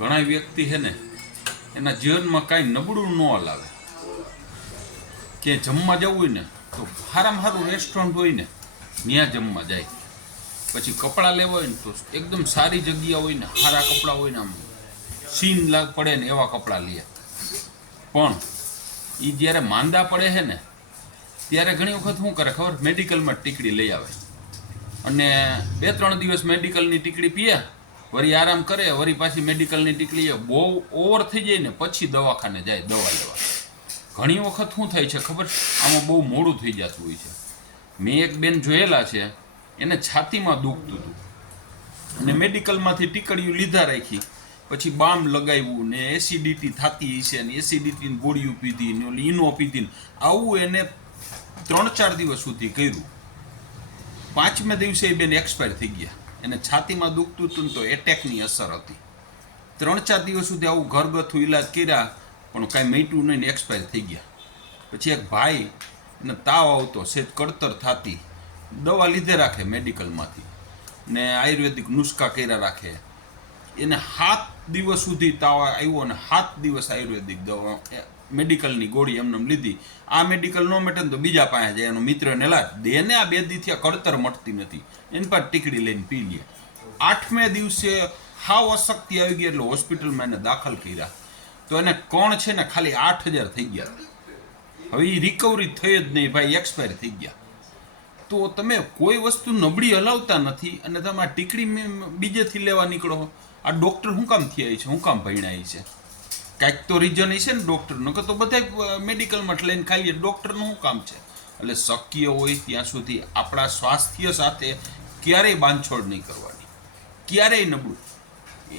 ઘણા વ્યક્તિ છે ને એના જીવનમાં કાંઈ નબળું ન હલાવે કે જમવા જવું હોય ને તો સારામાં સારું રેસ્ટોરન્ટ હોય ને ત્યાં જમવા જાય. પછી કપડાં લેવા હોય ને તો એકદમ સારી જગ્યા હોય ને સારા કપડાં હોય ને આમ સીન પડે ને એવા કપડાં લે. પણ એ જ્યારે માંદા પડે છે ને ત્યારે ઘણી વખત શું કરે ખબર, મેડિકલમાં ટીકડી લઈ આવે અને 2-3 દિવસ મેડિકલની ટીકડી પીએ, વળી આરામ કરે, વળી પાછી મેડિકલની ટીકડી બહુ ઓવર થઈ જાય ને પછી દવાખાને જાય દવા લેવા. ઘણી વખત શું થાય છે ખબર, આમાં બહુ મોડું થઈ જતું હોય છે. મેં એક બેન જોયેલા છે, એને છાતીમાં દુખતું હતું અને મેડિકલમાંથી ટીકડીઓ લીધા રાખી, પછી બામ લગાવ્યું ને એસિડિટી થતી છે ને એસિડિટીની ગોળીઓ પીધી ને ઓલી ઈનો પીધી ને આવું એને 3-4 દિવસ સુધી કર્યું. 5મે દિવસે એ બેન એક્સપાયર થઈ ગયા. એને છાતીમાં દુખતું હતું ને તો એટેકની અસર હતી. 3-4 દિવસ સુધી આવું ઘરગથ્થુ ઈલાજ કર્યા પણ કાંઈ મટ્યું નહીં ને એક્સપાયર થઈ ગયા. પછી એક ભાઈ એને તાવ આવતો, સેજ કળતર થતી, દવા લીધે રાખે મેડિકલમાંથી ને આયુર્વેદિક નુસ્ખા કર્યા રાખે. એને 7 દિવસ સુધી તાવ આવ્યો અને 7 દિવસ આયુર્વેદિક દવા મેડિકલની ગોળી એમને લીધી. આ મેડિકલ ન મટે ને તો બીજા પાસે જાય, એનો મિત્ર ને લાજ દેને આ 2 દીથી આ કળતર મટતી નથી, એની પાસે ટીકડી લઈને પી લે. 8મે દિવસે હાવ અશક્તિ આવી ગઈ એટલે હોસ્પિટલમાં એને દાખલ કર્યા તો એને કોણ છે ને ખાલી 8000 થઈ ગયા. હવે એ રિકવરી થઈ જ નહીં ભાઈ, એક્સપાયર થઈ ગયા. તો તમે કોઈ વસ્તુ નબળી હલાવતા નથી અને તમે આ ટીકડી બીજેથી લેવા નીકળો. આ ડૉક્ટર શું કામ થયા છે, શું કામ ભણ્યા છે? કાંઈક તો રીઝન હશે ને ડૉક્ટરનું, કે તો બધા મેડિકલમાં લઈને ખાલી ડૉક્ટરનું શું કામ છે? એટલે શક્ય હોય ત્યાં સુધી આપણા સ્વાસ્થ્ય સાથે ક્યારેય બાંધછોડ નહીં કરવાની, ક્યારેય નબળું.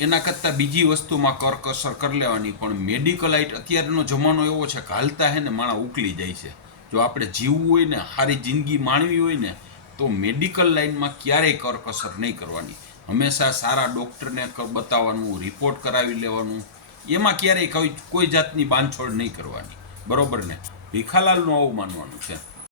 એના કરતાં બીજી વસ્તુમાં કરકસર કરી લેવાની. પણ મેડિકલ આઈટ અત્યારનો જમાનો એવો છે કે હાલતા હે ને માણસ ઉકલી જાય છે. જો આપણે જીવવું હોય ને, સારી જિંદગી માણવી હોય ને તો મેડિકલ લાઇનમાં ક્યારેય કરકસર નહીં કરવાની. હંમેશા સારા ડૉક્ટરને બતાવવાનું, રિપોર્ટ કરાવી લેવાનું, એમાં ક્યારેય કોઈ જાતની બાંધછોડ નહીં કરવાની. બરોબર ને? ભીખાલાલનું આવું માનવાનું છે.